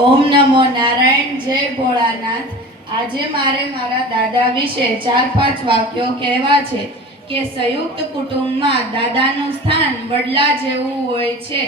ઓમ નમો નારાયણ. જય ભોળાનાથ. આજે મારે મારા દાદા વિશે 4-5 વાક્યો કહેવા છે કે સંયુક્ત કુટુંબમાં દાદાનું સ્થાન વડલા જેવું હોય છે.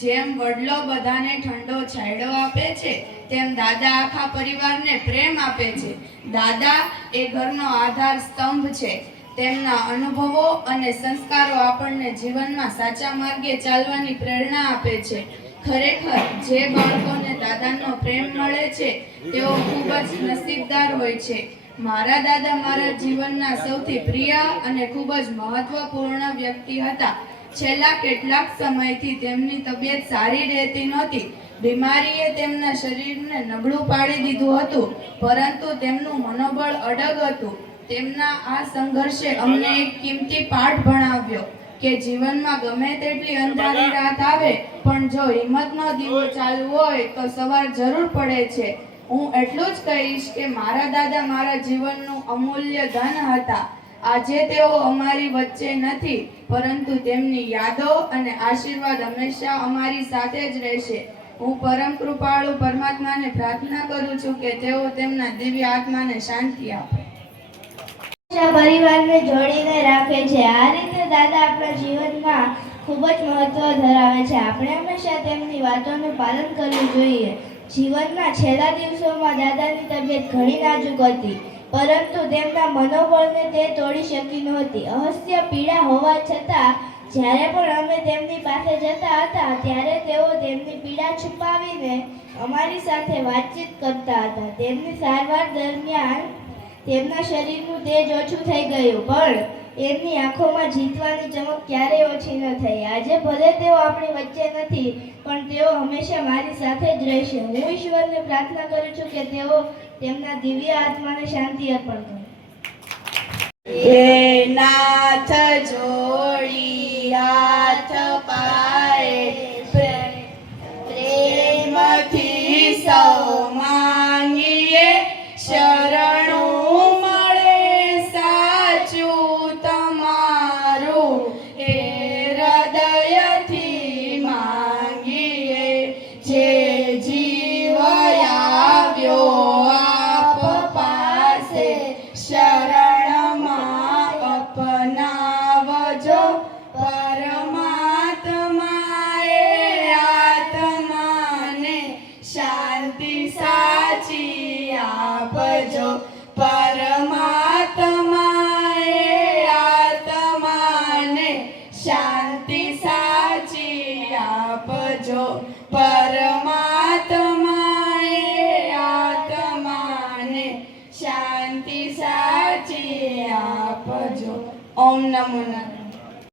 જેમ વડલો બધાને ઠંડો છાંયડો આપે છે, તેમ દાદા આખા પરિવારને પ્રેમ આપે છે. દાદા એ ઘરનો આધાર સ્તંભ છે. તેમના અનુભવો અને સંસ્કારો આપણને જીવનમાં સાચા માર્ગે ચાલવાની પ્રેરણા આપે છે. ખરેખર જે બાળકોને દાદાનો પ્રેમ મળે છે તેઓ ખૂબ જ નસીબદાર હોય છે. મારા દાદા મારા જીવનના સૌથી પ્રિય અને ખૂબ જ મહત્વપૂર્ણ વ્યક્તિ હતા. છેલ્લા કેટલાક સમયથી તેમની તબિયત સારી રહેતી નહોતી. બીમારીએ તેમના શરીરને નબળું પાડી દીધું હતું, પરંતુ તેમનું મનોબળ અડગ હતું. તેમના આ સંઘર્ષે અમને એક કિંમતી પાઠ ભણાવ્યો કે જીવનમાં ગમે તેટલી અંધારી રાત આવે, પણ જો હિંમતનો દીવો ચાલુ હોય તો સવાર જરૂર પડે છે. હું એટલું જ કહીશ કે મારા દાદા મારા જીવનનું અમૂલ્ય ધન હતા. આજે તેઓ અમારી વચ્ચે નથી, પરંતુ તેમની યાદો અને આશીર્વાદ હંમેશા અમારી સાથે જ રહેશે. હું પરમ કૃપાળુ પરમાત્માને પ્રાર્થના કરું છું કે તેઓ તેમના દિવ્ય આત્માને શાંતિ આપે. પરિવારને જોડીને રાખે છે. આ રીતે દાદા આપણા જીવનમાં ખૂબ જ મહત્વ ધરાવે છે. આપણે હંમેશા તેમની વાતોનું પાલન કરવું જોઈએ. જીવનના છેલ્લા દિવસોમાં દાદાની તબિયત ઘણી નાજુક હતી, પરંતુ તેમના મનોબળને તે તોડી શકી નહોતી. અવશ્ય પીડા હોવા છતાં જ્યારે પણ અમે તેમની પાસે જતા હતા, ત્યારે તેઓ તેમની પીડા છુપાવીને અમારી સાથે વાતચીત કરતા હતા. તેમની સારવાર દરમિયાન તેમના શરીરનું તેજ ઓછું થઈ ગયું, પણ એમની આંખોમાં જીતવાની ચમક ક્યારેય ઓછી ન થઈ. આજે ભલે તેઓ આપણી વચ્ચે નથી, પણ તેઓ હંમેશા મારી સાથે જ રહેશે. હું ઈશ્વરને પ્રાર્થના કરું છું કે તેઓ તેમના દિવ્ય આત્માને શાંતિ અર્પણ કરે. હે નાથ જોડી હાથ પાએ, પ્રેમથી સૌ માંગીએ શરણું મળે સાચું તમારું. હે હૃદયથી માંગીએ જે જીવ આવ્યો આપ પાસે, શરણમાં અપનાવજો પરમાત્માએ આત્માને શાંતિ સાચી આપજો. પરમાત્માએ આત્માને શાંતિ સાચી આપજો. પરમાત્માએ આત્માને શાંતિ સાચી આપજો. ઓમ નમો નારાયણ.